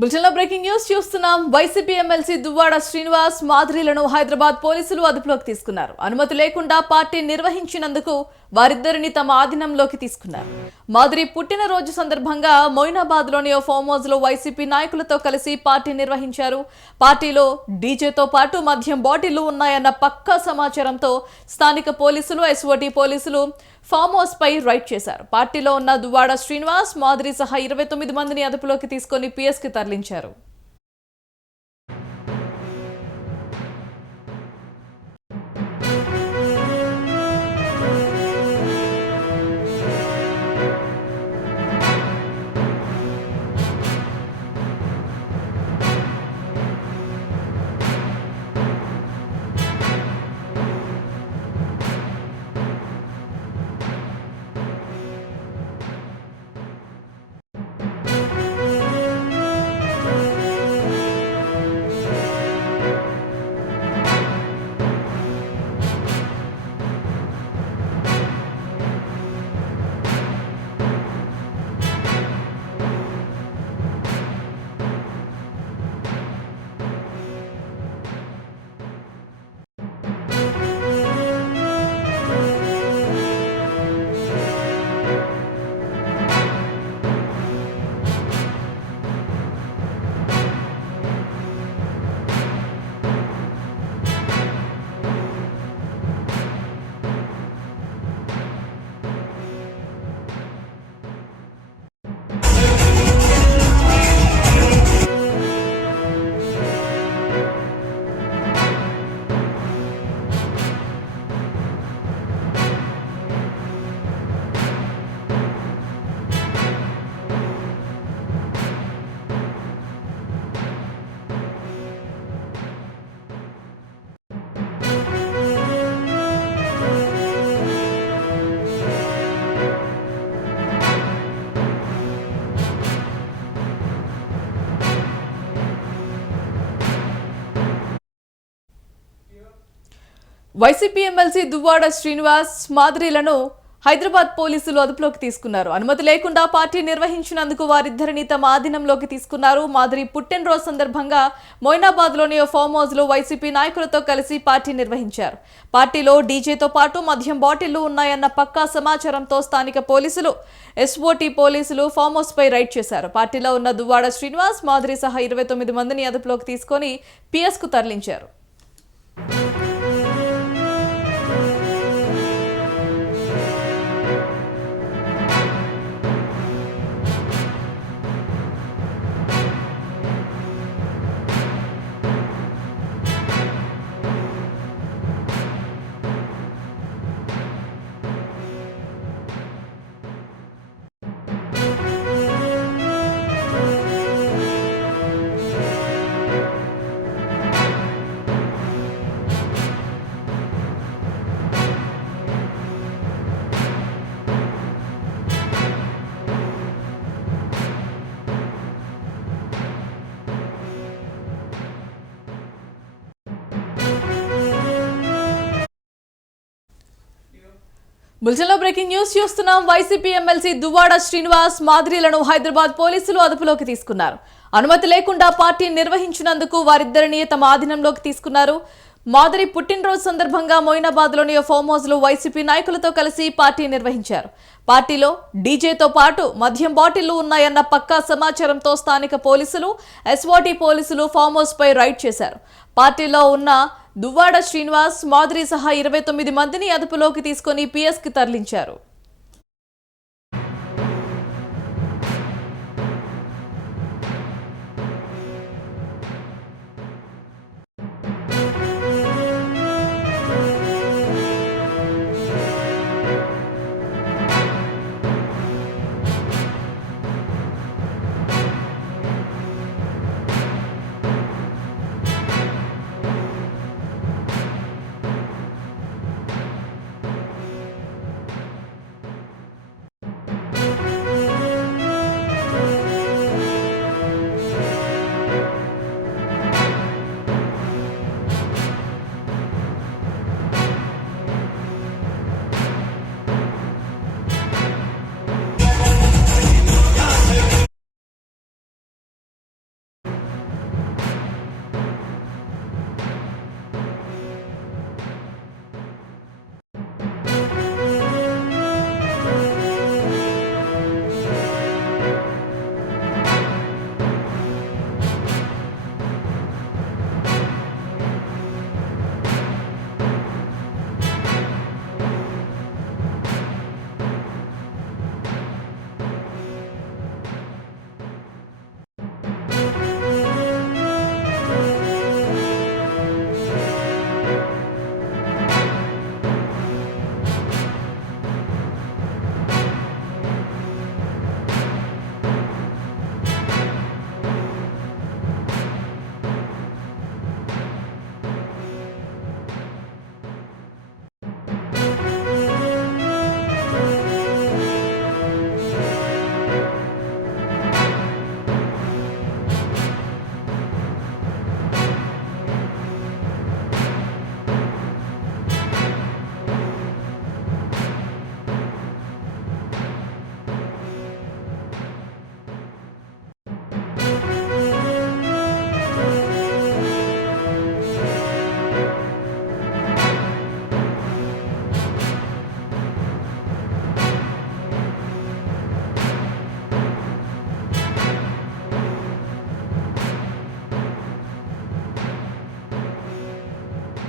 బులెటిన్లో breaking news చూస్తున్నాం. YCP MLC Duvvada Srinivas మాధురిలను Hyderabad పోలీసులు అదుపులోకి తీసుకున్నారు. అనుమతి లేకుండా పార్టీ నిర్వహించినందుకు వారిద్దరిని తమ ఆధీనంలోకి తీసుకున్నారు. మాధురి పుట్టినరోజు సందర్భంగా మొయినాబాద్లోని ఓ ఫామ్ హౌస్ లో వైసీపీ నాయకులతో కలిసి పార్టీ నిర్వహించారు. పార్టీలో డీజేతో పాటు మద్యం బాటిళ్లు ఉన్నాయన్న పక్కా సమాచారంతో స్థానిక పోలీసులు, ఎస్ఓటీ పోలీసులు ఫామ్ హౌస్ పై రైడ్ చేశారు. పార్టీలో ఉన్న దువ్వాడ శ్రీనివాస్, మాధురి సహా 29 మందిని అదుపులోకి తీసుకుని పిఎస్ కి తరలించారు. వైసీపీ ఎమ్మెల్సీ దువ్వాడ శ్రీనివాస్, మాధురిలను హైదరాబాద్ పోలీసులు అదుపులోకి తీసుకున్నారు. అనుమతి లేకుండా పార్టీ నిర్వహించినందుకు వారిద్దరిని తమ ఆధీనంలోకి తీసుకున్నారు. మాధురి పుట్టినరోజు సందర్భంగా మొయినాబాద్లోని ఓ ఫామ్ హౌస్ లో వైసీపీ నాయకులతో కలిసి పార్టీ నిర్వహించారు. పార్టీలో డీజేతో పాటు మద్యం బాటిళ్లు ఉన్నాయన్న పక్కా సమాచారంతో స్థానిక పోలీసులు, ఎస్ఓటీ పోలీసులు ఫామ్ హౌస్ పై రైడ్ చేశారు. పార్టీలో ఉన్న దువ్వాడ శ్రీనివాస్, మాధురి సహా 29 మందిని అదుపులోకి తీసుకుని పిఎస్ కు తరలించారు. బులెటిన్లో బ్రేకింగ్ న్యూస్ చూస్తున్నాం. వైసీపీ ఎమ్మెల్సీ దువ్వాడ శ్రీనివాస్, మాధురిలను హైదరాబాద్ పోలీసులు అదుపులోకి తీసుకున్నారు. అనుమతి లేకుండా పార్టీ నిర్వహించినందుకు వారిద్దరిని తమ ఆధీనంలోకి తీసుకున్నారు. మాధురి పుట్టినరోజు సందర్భంగా మొయినాబాద్లోని ఓ ఫామ్ హౌస్ లో వైసీపీ నాయకులతో కలిసి పార్టీ నిర్వహించారు. పార్టీలో డీజేతో పాటు మద్యం బాటిళ్లు ఉన్నాయన్న పక్కా సమాచారంతో స్థానిక పోలీసులు, ఎస్ఓటీ పోలీసులు ఫామ్ హౌస్ పై రైడ్ చేశారు. పార్టీలో ఉన్న దువ్వాడ శ్రీనివాస్, మాధురి సహా 29 మందిని అదుపులోకి తీసుకుని పిఎస్ కి తరలించారు.